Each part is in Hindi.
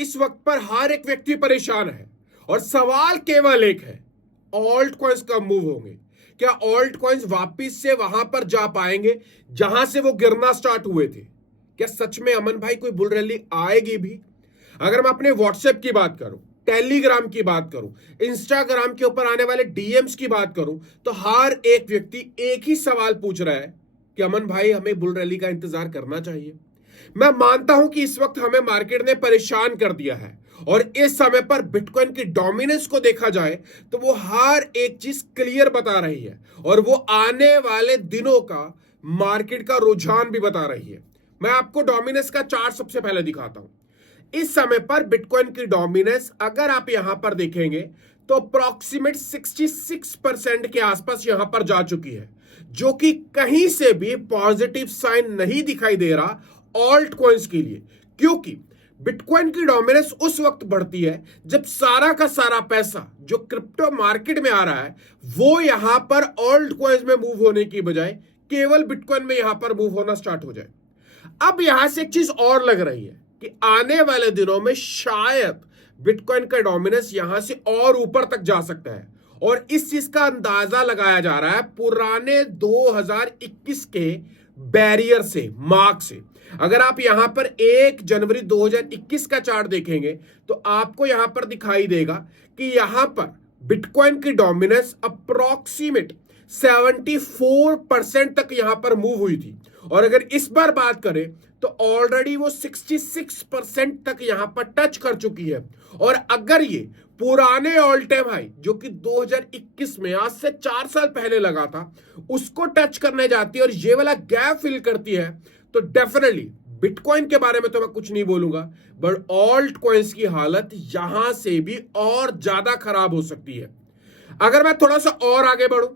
इस वक्त पर हर एक व्यक्ति परेशान है और सवाल केवल एक है, ऑल्ट कॉइन्स कब मूव होंगे? क्या ऑल्ट कॉइन्स वापिस से वहां पर जा पाएंगे जहां से वो गिरना स्टार्ट हुए थे? क्या सच में अमन भाई कोई बुल रैली आएगी भी? अगर मैं अपने व्हाट्सएप की बात करूं, टेलीग्राम की बात करूं, इंस्टाग्राम के ऊपर आने वाले डीएम्स की बात करूं, तो हर एक व्यक्ति एक ही सवाल पूछ रहा है कि अमन भाई हमें बुल रैली का इंतजार करना चाहिए। मैं मानता हूं कि इस वक्त हमें मार्केट ने परेशान कर दिया है और इस समय पर बिटकॉइन की डोमिनेंस को देखा जाए तो वो हर एक चीज क्लियर बता रही है और वो आने वाले दिनों का मार्केट का रुझान भी बता रही है। मैं आपको डोमिनेंस का चार्ट सबसे पहले दिखाता हूं। इस समय पर बिटकॉइन की डोमिनेंस अगर आप यहां पर देखेंगे तो अप्रोक्सीमेट 66% के आसपास यहां पर जा चुकी है, जो कि कहीं से भी पॉजिटिव साइन नहीं दिखाई दे रहा ऑल्ट कॉइन्स के लिए। क्योंकि बिटकॉइन की डोमिनेंस उस वक्त बढ़ती है जब सारा का सारा पैसा जो क्रिप्टो मार्केट में आ रहा है वो यहां पर ऑल्ट कॉइन्स में मूव होने की बजाय केवल बिटकॉइन में यहां पर मूव होना स्टार्ट हो जाए। अब यहां से एक चीज और लग रही है कि आने वाले दिनों में शायद बिटकॉइन का डोमिनेंस यहां से और ऊपर तक जा सकता है और इस चीज का अंदाजा लगाया जा रहा है पुराने 2021 के बैरियर से, मार्क से। अगर आप यहां पर 1 जनवरी 2021 का चार्ट देखेंगे तो आपको यहां पर दिखाई देगा कि यहां पर बिटकॉइन की डोमिनेंस अप्रोक्सीमेट 74% तक यहां पर मूव हुई थी और अगर इस बार बात करें तो ऑलरेडी वो 66% तक यहां पर टच कर चुकी है। और अगर ये पुराने ऑल टाइम हाई जो कि 2021 में आज से 4 साल पहले लगा था उसको टच करने जाती है और ये वाला गैप फिल करती है तो डेफिनेटली बिटकॉइन के बारे में तो मैं कुछ नहीं बोलूंगा, बट ऑल्ट कॉइन्स की हालत यहां से भी और ज्यादा खराब हो सकती है। अगर मैं थोड़ा सा और आगे बढ़ूं,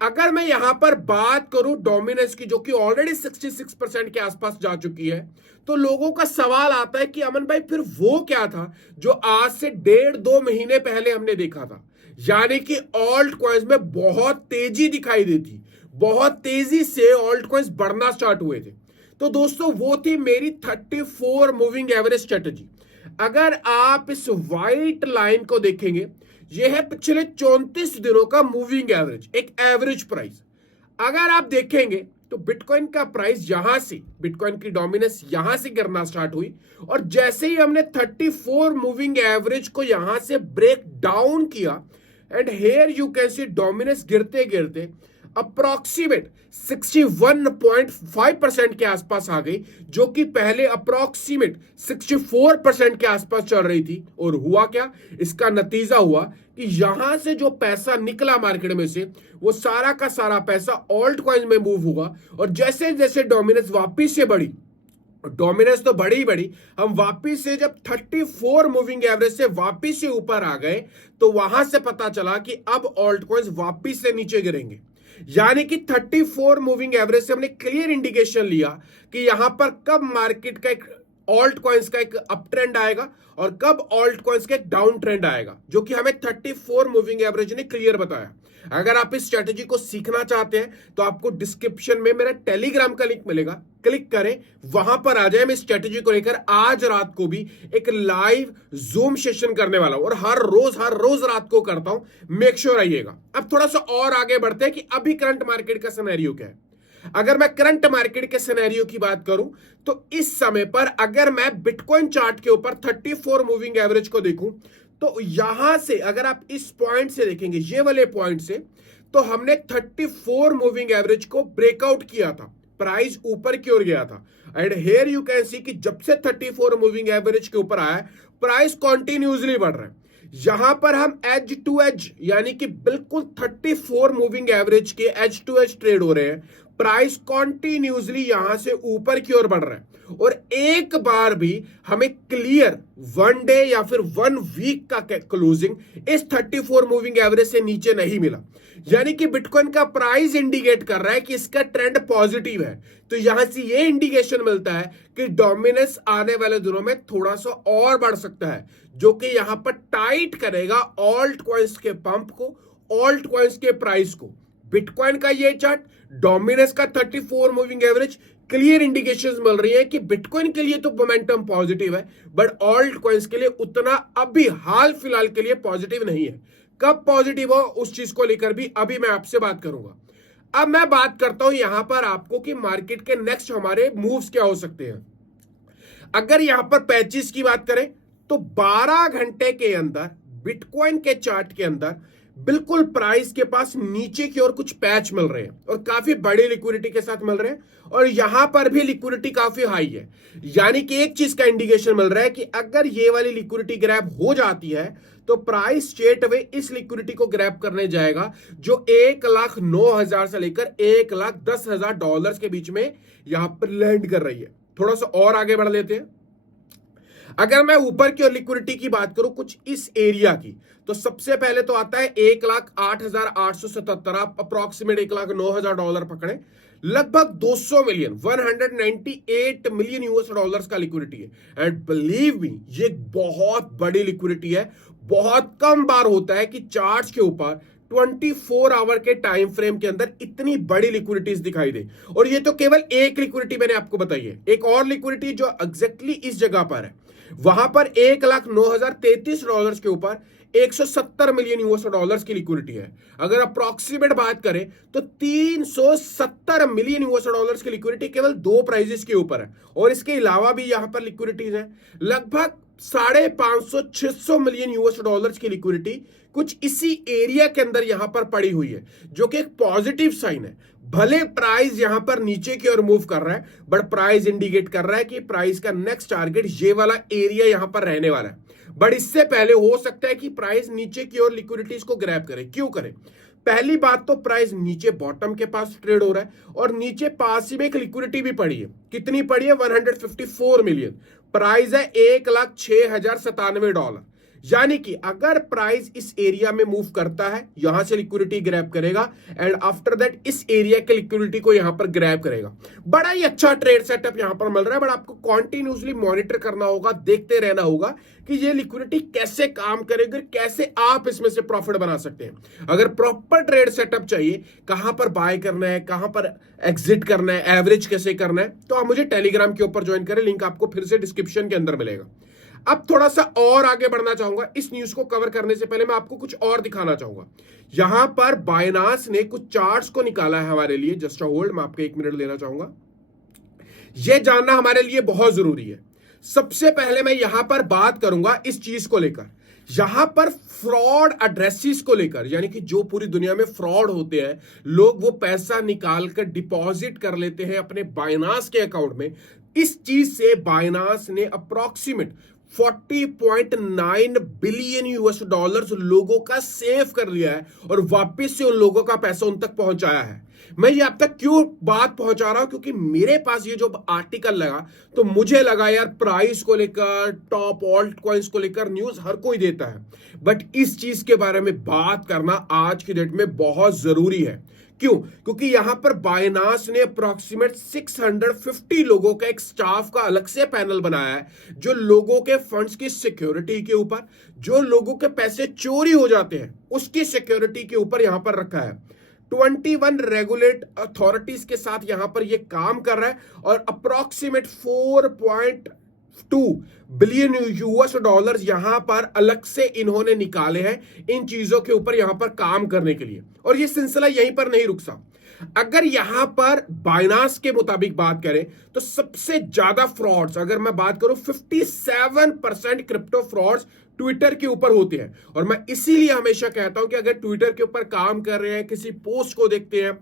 अगर मैं यहां पर बात करूं डोमिनेंस की जो कि ऑलरेडी 66% के आसपास जा चुकी है, तो लोगों का सवाल आता है कि अमन भाई फिर वो क्या था जो आज से 1.5-2 महीने पहले हमने देखा था, यानी कि ऑल्ट कॉइन्स में बहुत तेजी दिखाई दी थी, बहुत तेजी से ऑल्ट कॉइन्स बढ़ना स्टार्ट हुए थे। तो दोस्तों वो थी मेरी 34 मूविंग एवरेज स्ट्रेटेजी। अगर आप इस व्हाइट लाइन को देखेंगे, यह है पिछले 34 दिनों का मूविंग एवरेज, एक एवरेज प्राइस। अगर आप देखेंगे तो बिटकॉइन का प्राइस यहां से, बिटकॉइन की डोमिनेंस यहां से गिरना स्टार्ट हुई और जैसे ही हमने 34 मूविंग एवरेज को यहां से ब्रेक डाउन किया and here you can see dominance गिरते गिरते अप्रोक्सीमेट 61.5% के आसपास आ गई, जो कि पहले अप्रोक्सीमेट 64% के आसपास चल रही थी। और हुआ क्या, इसका नतीजा हुआ कि यहां से जो पैसा निकला मार्केट में से वो सारा का सारा पैसा ऑल्ट कॉइन में मूव हुआ और जैसे जैसे डोमिनेंस वापिस से बढ़ी, डोमिनेंस तो बढ़ी ही बढ़ी, हम वापिस से जब 34 मूविंग एवरेज से वापिस से ऊपर आ गए तो वहां से पता चला कि अब ऑल्ट कॉइन्स वापिस से नीचे गिरेंगे। यानी कि 34 मूविंग एवरेज से हमने क्लियर इंडिकेशन लिया कि यहां पर कब मार्केट का एक ऑल्ट कॉइन्स का एक अप ट्रेंड आएगा और कब ऑल्ट कॉइन्स का एक डाउन ट्रेंड आएगा, जो कि हमें 34 मूविंग एवरेज ने क्लियर बताया। अगर आप इस स्ट्रेटेजी को सीखना चाहते हैं तो आपको डिस्क्रिप्शन में मेरा टेलीग्राम का लिंक मिलेगा, क्लिक करें, वहां पर आ जाए। मैं स्ट्रेटेजी को लेकर आज रात को भी एक लाइव जूम सेशन करने वाला हूं और हर रोज रात को करता हूं, मेक श्योर आइएगा। अब थोड़ा सा और आगे बढ़ते हैं कि अभी करंट मार्केट का सिनेरियो क्या है। अगर मैं करंट मार्केट के सिनेरियो की बात करूं तो इस समय पर अगर मैं बिटकॉइन चार्ट के ऊपर 34 मूविंग एवरेज को देखूं तो यहां से अगर आप इस पॉइंट से देखेंगे, ये वाले पॉइंट से, तो हमने 34 मूविंग एवरेज को ब्रेकआउट किया था, प्राइस ऊपर की ओर गया था एंड हियर यू कैन सी कि जब से 34 मूविंग एवरेज के ऊपर आया प्राइस कंटिन्यूअसली बढ़ रहा है। यहां पर हम एज टू एज यानी कि बिल्कुल 34 मूविंग एवरेज के एज टू एज ट्रेड हो रहे हैं, प्राइस कॉन्टिन्यूसली यहां से ऊपर की ओर बढ़ रहा है और एक बार भी हमें क्लियर 1 डे या फिर 1 वीक का क्लोजिंग इस 34 मूविंग एवरेज से नीचे नहीं मिला। यानी कि बिटकॉइन का प्राइस इंडिकेट कर रहा है कि इसका ट्रेंड पॉजिटिव है। तो यहां से ये इंडिकेशन मिलता है कि डोमिनेंस आने वाले दिनों में थोड़ा सा और बढ़ सकता है, जो कि यहां पर टाइट करेगा ऑल्ट कॉइन्स के पंप को, ऑल्ट कॉइन्स के प्राइस को। बिटकॉइन का ये चार्ट, डोमिनेंस का 34 मूविंग एवरेज क्लियर इंडिकेशंस मिल रही है कि बिटकॉइन के लिए तो मोमेंटम पॉजिटिव है, बट ऑल्ट कॉइन्स के लिए उतना अभी हाल फिलहाल के लिए पॉजिटिव नहीं है। कब पॉजिटिव हो उस चीज को लेकर भी अभी मैं आपसे बात करूंगा। अब मैं बात करता हूं यहां पर आपको कि मार्केट के नेक्स्ट हमारे मूव्स क्या हो सकते हैं। अगर यहां पर पैचेस की बात करें तो 12 घंटे के अंदर बिटकॉइन के चार्ट के अंदर बिल्कुल प्राइस के पास नीचे की ओर कुछ पैच मिल रहे हैं और काफी बड़ी लिक्विडिटी के साथ मिल रहे हैं, और यहां पर भी लिक्विडिटी काफी हाई है। यानी कि एक चीज का इंडिकेशन मिल रहा है कि अगर ये वाली लिक्विडिटी ग्रैब हो जाती है तो प्राइस स्ट्रेट अवे इस लिक्विडिटी को ग्रैब करने जाएगा जो 1,09,000 से लेकर 1,10,000 डॉलर्स के बीच में यहां पर लैंड कर रही है। थोड़ा सा और आगे बढ़ लेते हैं। अगर मैं ऊपर की और लिक्विडिटी की बात करूं कुछ इस एरिया की, तो सबसे पहले तो आता है 1,08,877, आप अप्रोक्सीमेट 1,09,000 डॉलर पकड़े, लगभग 200 मिलियन 198 मिलियन यूएस डॉलर्स का लिक्विडिटी है। एंड बिलीव मी ये बहुत बड़ी लिक्विडिटी है। बहुत कम बार होता है कि चार्ट्स के ऊपर 24 आवर के टाइम फ्रेम के अंदर इतनी बड़ी लिक्विडिटीज दिखाई दे। और ये तो केवल एक लिक्विडिटी मैंने आपको बताई है, एक और लिक्विडिटी जो एग्जैक्टली इस जगह पर है, वहां पर 1,09,033 डॉलर्स के ऊपर 170 मिलियन यूएस डॉलर्स की लिक्विडिटी है। अगर अप्रोक्सीमेट बात करें तो 370 मिलियन यूएस डॉलर्स की लिक्विडिटी केवल दो प्राइजेस के ऊपर है। और इसके अलावा भी यहां पर लिक्विडिटीज है लगभग 550-600 मिलियन यूएस डॉलर्स की लिक्विडिटी कुछ इसी एरिया के अंदर यहां पर पड़ी हुई है, जो कि एक पॉजिटिव साइन है। भले प्राइस यहां पर नीचे की ओर मूव कर रहा है, बट प्राइस इंडिकेट कर रहा है कि प्राइस का नेक्स्ट टारगेट ये वाला एरिया यहां पर रहने वाला है। बट इससे पहले हो सकता है कि प्राइस नीचे की ओर लिक्विडिटीज को ग्रैब करे। क्यों करे? पहली बात तो प्राइस नीचे बॉटम के पास ट्रेड हो रहा है और नीचे पास ही में एक लिक्विडिटी भी पड़ी है। कितनी पड़ी है? 154 मिलियन। प्राइस है 1,06,097 डॉलर। यानी कि अगर प्राइस इस एरिया में मूव करता है यहां से लिक्विडिटी ग्रैब करेगा एंड आफ्टर दैट इस एरिया के लिक्विडिटी को यहां पर ग्रैब करेगा। बड़ा ही अच्छा ट्रेड सेटअप यहां पर मिल रहा है, बट आपको कॉन्टिन्यूसली मॉनिटर करना होगा, देखते रहना होगा कि ये लिक्विडिटी कैसे काम करेगी, कैसे आप इसमें से प्रॉफिट बना सकते हैं। अगर प्रॉपर ट्रेड सेटअप चाहिए, कहां पर बाय करना है, कहां पर एग्जिट करना है, एवरेज कैसे करना है, तो आप मुझे टेलीग्राम के ऊपर ज्वाइन करें, लिंक आपको फिर से डिस्क्रिप्शन के अंदर मिलेगा। अब थोड़ा सा और आगे बढ़ना चाहूंगा। इस न्यूज को कवर करने से पहले मैं आपको कुछ और दिखाना चाहूंगा। यहां पर बाइनांस ने कुछ चार्ट्स को निकाला है हमारे लिए। जस्ट अ होल्ड, मैं आपको 1 मिनट लेना चाहूंगा। यह जानना हमारे लिए बहुत जरूरी है। सबसे पहले मैं यहां पर बात करूंगा इस चीज को लेकर, यहां पर फ्रॉड एड्रेसेस को लेकर, यानी कि जो पूरी दुनिया में फ्रॉड होते हैं, लोग वो पैसा निकाल कर डिपॉजिट कर लेते हैं अपने बाइनांस के अकाउंट में। इस चीज से बाइनांस ने अप्रोक्सीमेट 40.9 बिलियन यूएस डॉलर्स लोगों का सेव कर लिया है और वापस से उन लोगों का पैसा उन तक पहुंचाया है। मैं ये आप तक क्यों बात पहुंचा रहा हूं? क्योंकि मेरे पास ये जो आर्टिकल लगा तो मुझे लगा यार प्राइस को लेकर, टॉप ऑल्ट कॉइन्स को लेकर न्यूज हर कोई देता है, बट इस चीज के बारे में बात करना आज की डेट में बहुत जरूरी है। क्यों? क्योंकि यहां पर बाइनांस ने अप्रोक्सीमेट 650 लोगों का एक स्टाफ का अलग से पैनल बनाया है, जो लोगों के फंड्स की सिक्योरिटी के ऊपर, जो लोगों के पैसे चोरी हो जाते हैं उसकी सिक्योरिटी के ऊपर यहां पर रखा है। 21 रेगुलेट अथॉरिटीज के साथ यहां पर यह काम कर रहा है और अप्रोक्सीमेट 4.2 बिलियन यूएस डॉलर्स यहां पर अलग से इन्होंने निकाले हैं इन चीजों के ऊपर यहां पर काम करने के लिए। और ये सिलसिला यहीं पर नहीं रुकता। अगर यहां पर बाइनांस के मुताबिक बात करें तो सबसे ज्यादा फ्रॉड्स, अगर मैं बात करूं 57% क्रिप्टो फ्रॉड्स ट्विटर के ऊपर होते हैं। और मैं इसीलिए हमेशा कहता हूं कि अगर ट्विटर के ऊपर काम कर रहे हैं, किसी पोस्ट को देखते हैं,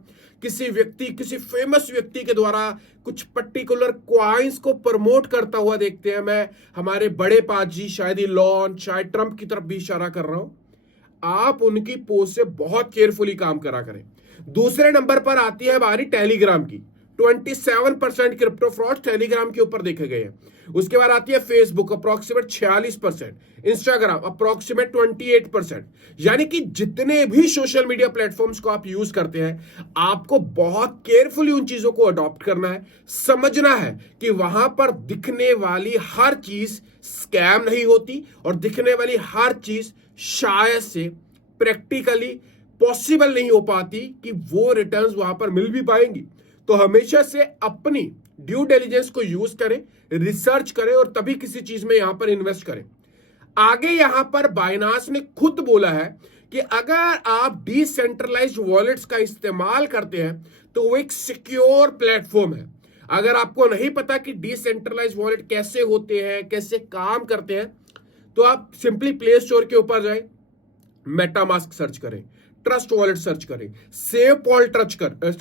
किसी फेमस व्यक्ति के द्वारा कुछ पर्टिकुलर क्वाइंस को प्रमोट करता हुआ देखते हैं, मैं हमारे बड़े पाजी शायद इलॉन, शायद ट्रंप की तरफ भी इशारा कर रहा हूं, आप उनकी पोस्ट से बहुत केयरफुली काम करा करें। दूसरे नंबर पर आती है हमारी टेलीग्राम की। 27% क्रिप्टो फ्रॉड टेलीग्राम के ऊपर देखे गए हैं। उसके बाद आती है फेसबुक, अप्रोक्सीमेट 46%, इंस्टाग्राम अप्रोक्सीमेट 28%। यानी कि जितने भी सोशल मीडिया प्लेटफॉर्म्स को आप यूज करते हैं, आपको बहुत केयरफुली उन चीजों को अडॉप्ट करना है, समझना है कि वहां पर दिखने वाली हर चीज स्कैम नहीं होती और दिखने वाली हर चीज शायद से प्रैक्टिकली पॉसिबल नहीं हो पाती कि वो रिटर्न्स वहां पर मिल भी पाएंगी। तो तो हमेशा से अपनी ड्यू डिलिजेंस को यूज करें, रिसर्च करें और तभी किसी चीज में यहां पर इन्वेस्ट करें। आगे यहां पर बाइनांस ने खुद बोला है कि अगर आप डिसेंट्रलाइज्ड वॉलेट्स का इस्तेमाल करते हैं तो वो एक सिक्योर प्लेटफॉर्म है। अगर आपको नहीं पता कि डिसेंट्रलाइज्ड वॉलेट कैसे होते हैं, कैसे काम करते हैं, तो आप सिंपली प्ले स्टोर के ऊपर जाए, मेटामास्क सर्च करें, ट्रस्ट वॉलेट सर्च करें, सेव पॉल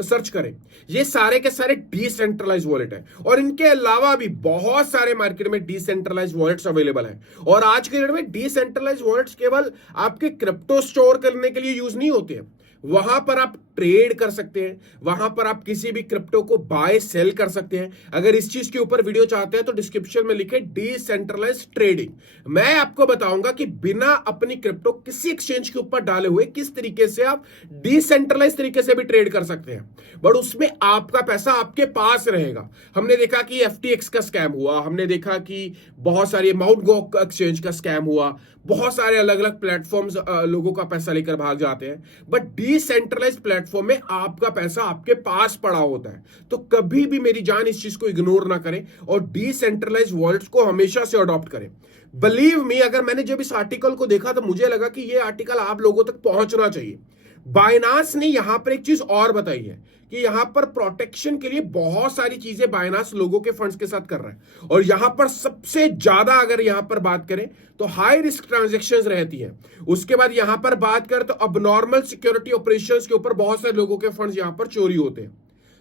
सर्च करें। ये सारे के सारे डिसेंट्रलाइज वॉलेट है और इनके अलावा भी बहुत सारे मार्केट में डिसेंट्रलाइज वॉलेट्स अवेलेबल है। और आज के डेट में डिसेंट्रलाइज वॉलेट्स केवल आपके क्रिप्टो स्टोर करने के लिए यूज नहीं होते हैं, वहां पर आप ट्रेड कर सकते हैं, वहां पर आप किसी भी क्रिप्टो को बाय सेल कर सकते हैं। अगर इस चीज के ऊपर वीडियो चाहते हैं तो डिस्क्रिप्शन में लिखे डिसेंट्रलाइज्ड ट्रेडिंग। मैं आपको बताऊंगा कि बिना अपनी क्रिप्टो किसी एक्सचेंज के ऊपर डाले हुए किस तरीके से आप डिसेंट्रलाइज तरीके से भी ट्रेड कर सकते हैं, बट उसमें आपका पैसा आपके पास रहेगा। हमने देखा कि FTX का स्कैम हुआ, हमने देखा कि बहुत सारे माउंट गो एक्सचेंज का स्कैम हुआ, बहुत सारे अलग अलग प्लेटफॉर्म्स लोगों का पैसा लेकर भाग जाते हैं, बट डिसेंट्रलाइज्ड प्लेटफॉर्म में आपका पैसा आपके पास पड़ा होता है। तो कभी भी मेरी जान इस चीज को इग्नोर ना करें और डिसेंट्रलाइज्ड वॉलेट्स को हमेशा से अडॉप्ट करें। बिलीव मी, अगर मैंने जब इस आर्टिकल को देखा तो मुझे लगा कि यह आर्टिकल आप लोगों तक पहुंचना चाहिए। बाइनांस ने यहां पर एक चीज और बताई है कि यहां पर प्रोटेक्शन के लिए बहुत सारी चीजें बाइनांस लोगों के फंड्स के साथ कर रहा है। और यहां पर सबसे ज्यादा अगर यहां पर बात करें तो हाई रिस्क ट्रांजैक्शंस रहती है। उसके बाद यहां पर बात करें तो अबनॉर्मल सिक्योरिटी ऑपरेशंस के ऊपर बहुत सारे लोगों के फंड्स यहां पर चोरी होते हैं।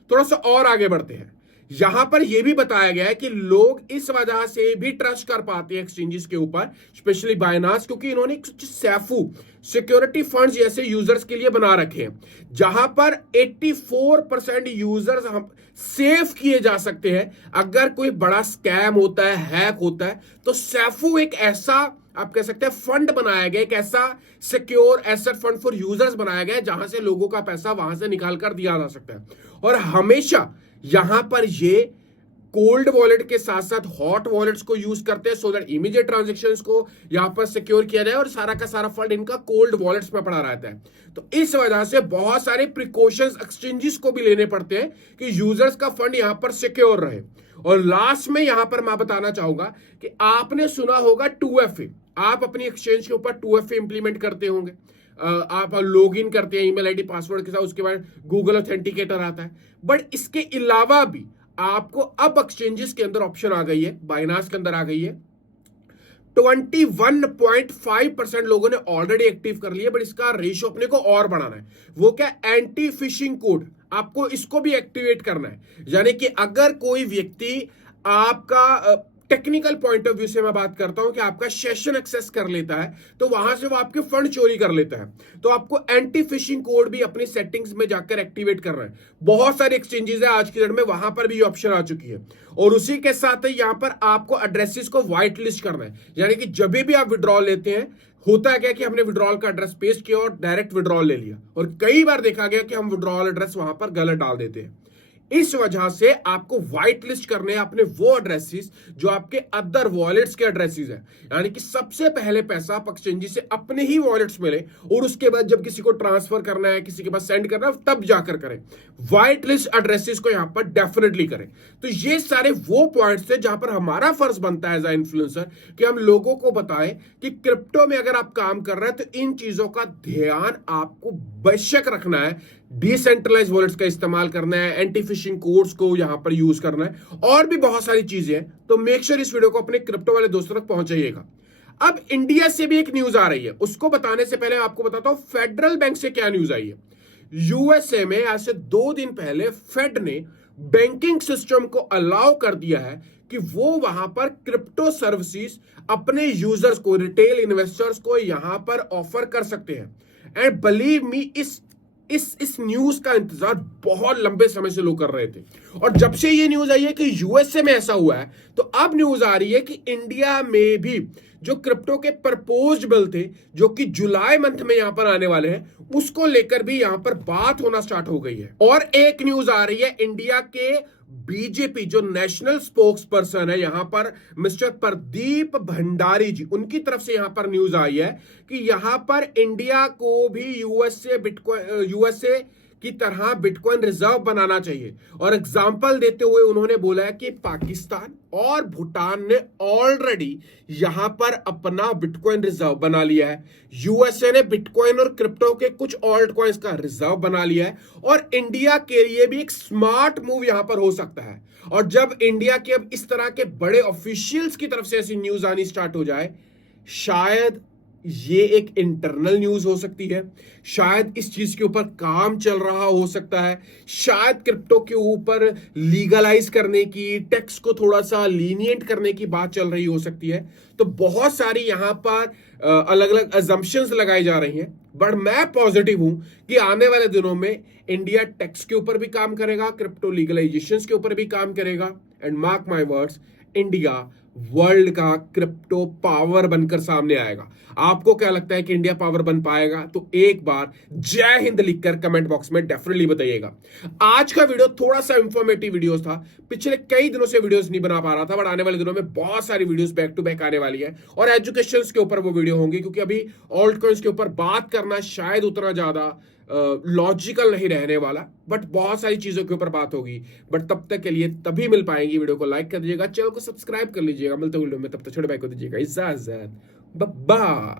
थोड़ा सा और आगे बढ़ते हैं। यहां पर यह भी बताया गया है कि लोग इस वजह से भी ट्रस्ट कर पाते हैं एक्सचेंजेस के ऊपर, स्पेशली बाइनांस, क्योंकि इन्होंने सैफू सिक्योरिटी फंड्स जैसे यूजर्स के लिए बना रखे हैं, जहां पर 84% यूजर्स हम सेफ किए जा सकते हैं। अगर कोई बड़ा स्कैम होता है, हैक होता है, तो सैफू एक ऐसा आप कह सकते हैं फंड बनाया गया, एक ऐसा secure asset fund for users बनाया गया जहां से लोगों का पैसा वहां से निकाल कर दिया जा सकता है। और हमेशा यहां पर ये कोल्ड वॉलेट के साथ साथ हॉट वॉलेट्स को यूज करते हैं, सो दैट इमीडिएट ट्रांजैक्शंस को यहां पर सिक्योर किया जाए और सारा का सारा फंड इनका कोल्ड वॉलेट्स में पड़ा रहता है। तो इस वजह से बहुत सारे प्रिकॉशंस एक्सचेंजेस को भी लेने पड़ते हैं कि यूजर्स का फंड यहां पर सिक्योर रहे। और लास्ट में यहां पर मैं बताना चाहूंगा कि आपने सुना होगा 2FA। आप अपनी एक्सचेंज के ऊपर 2FA इंप्लीमेंट करते होंगे, आप लॉग इन करते हैं ईमेल आईडी पासवर्ड के साथ, उसके बाद गूगल ऑथेंटिकेटर आता है। बट इसके अलावा भी आपको अब एक्सचेंजेस के अंदर ऑप्शन आ गई है, बाइनांस के अंदर आ गई है। 21.5% लोगों ने ऑलरेडी एक्टिव कर लिया, बट इसका रेशियो अपने को और बढ़ाना है। वो क्या, एंटी फिशिंग कोड, आपको इसको भी एक्टिवेट करना है। यानी कि अगर कोई व्यक्ति आपका टेक्निकल पॉइंट ऑफ व्यू से मैं बात करता हूं कि आपका सेशन एक्सेस कर लेता है, तो वहां से वो आपके फंड चोरी कर लेता है, तो आपको एंटी फिशिंग कोड भी अपनी सेटिंग्स में जाकर एक्टिवेट करना है। बहुत सारे एक्सचेंजेस है आज की डेट में, वहां पर भी ये ऑप्शन आ चुकी है। और उसी के साथ यहां पर आपको एड्रेसेस को व्हाइट लिस्ट करना है, यानी कि जब भी आप विड्रॉल लेते हैं, होता है क्या कि हमने विड्रॉल का एड्रेस पेस्ट किया और डायरेक्ट विड्रॉल ले लिया, और कई बार देखा गया कि हम विड्रॉल एड्रेस वहां पर गलत डाल देते हैं। इस वजह से आपको व्हाइट लिस्ट करने हैं अपने वो एड्रेसेस जो आपके अदर वॉलेट्स के एड्रेसेस हैं। यानी कि सबसे पहले पैसा आप एक्सचेंजेस से अपने ही वॉलेट्स में लें, और उसके बाद जब किसी को ट्रांसफर करना है, किसी के पास सेंड करना है, तब जाकर करें। व्हाइट लिस्ट एड्रेसेस को यहां पर डेफिनेटली करें। तो ये सारे वो पॉइंट्स है जहां पर हमारा फर्ज बनता है एज अ इन्फ्लुएंसर कि हम लोगों को बताएं कि क्रिप्टो में अगर आप काम कर रहे हैं तो इन चीजों का ध्यान आपको बेशक रखना है। डिसेंट्रलाइज वॉलेट्स का इस्तेमाल करना है, एंटी फिशिंग कोड्स को यहां पर यूज करना है, और भी बहुत सारी चीजें हैं। तो मेक श्योर इस वीडियो को अपने क्रिप्टो वाले दोस्तों तक पहुंचाइएगा। अब इंडिया से भी एक न्यूज आ रही है, उसको बताने से पहले आपको बताता हूं फेडरल बैंक से क्या न्यूज आई है। यूएसए में आज से 2 दिन पहले फेड ने बैंकिंग सिस्टम को अलाउ कर दिया है कि वो वहां पर क्रिप्टो सर्विसेज अपने यूजर्स को, रिटेल इन्वेस्टर्स को यहां पर ऑफर कर सकते हैं। एंड बिलीव मी, इस न्यूज का इंतजार बहुत लंबे समय से लोग कर रहे थे, और जब से ये न्यूज आई है कि यूएसए में ऐसा हुआ है, तो अब न्यूज आ रही है कि इंडिया में भी जो क्रिप्टो के प्रपोज्ड बिल थे, जो कि जुलाई मंथ में यहां पर आने वाले हैं, उसको लेकर भी यहां पर बात होना स्टार्ट हो गई है। और एक न्यूज आ रही है इंडिया के बीजेपी जो नेशनल स्पोक्स पर्सन है यहां पर मिस्टर प्रदीप भंडारी जी, उनकी तरफ से यहां पर न्यूज आई है कि यहां पर इंडिया को भी यूएसए की तरह बिटकॉइन रिजर्व बनाना चाहिए। और एग्जाम्पल देते हुए उन्होंने बोला है कि पाकिस्तान और भूटान ने ऑलरेडी यहां पर अपना बिटकॉइन रिजर्व बना लिया है, यूएसए ने बिटकॉइन और क्रिप्टो के कुछ ऑल्ट कॉइन्स का रिजर्व बना लिया है, और इंडिया के लिए भी एक स्मार्ट मूव यहां पर हो सकता है। और जब इंडिया के अब इस तरह के बड़े ऑफिशियल्स की तरफ से ऐसी न्यूज आनी स्टार्ट हो जाए, शायद ये एक इंटरनल न्यूज हो सकती है, शायद इस चीज के ऊपर काम चल रहा हो सकता है, शायद क्रिप्टो के ऊपर लीगलाइज करने की, टैक्स को थोड़ा सा लीनियंट करने की बात चल रही हो सकती है। तो बहुत सारी यहां पर अलग अलग अजम्पशंस लगाई जा रही हैं, बट मैं पॉजिटिव हूं कि आने वाले दिनों में इंडिया टैक्स के ऊपर भी काम करेगा, क्रिप्टो लीगलाइजेशन के ऊपर भी काम करेगा, and mark my words, India world का क्रिप्टो पावर बनकर सामने आएगा। आपको क्या लगता है कि इंडिया पावर बन पाएगा? तो एक बार जय हिंद लिखकर कमेंट बॉक्स में डेफिनेटली बताइएगा। आज का वीडियो थोड़ा सा इंफॉर्मेटिव वीडियो था, पिछले कई दिनों से वीडियोस नहीं बना पा रहा था, बट आने वाले दिनों में बहुत सारी वीडियोस बैक टू बैक आने वाली है, और एजुकेशन के ऊपर वो वीडियो होंगी, क्योंकि अभी ऑल्ट कॉइन्स के ऊपर बात करना शायद उतना ज्यादा लॉजिकल नहीं रहने वाला, बट बहुत सारी चीजों के ऊपर बात होगी। बट तब तक के लिए तभी मिल पाएंगी, वीडियो को लाइक कर दीजिएगा, चैनल को सब्सक्राइब कर लीजिएगा। मिलते वीडियो में, तब तक छोटे भाई को दीजिएगा इजाजत, बाय।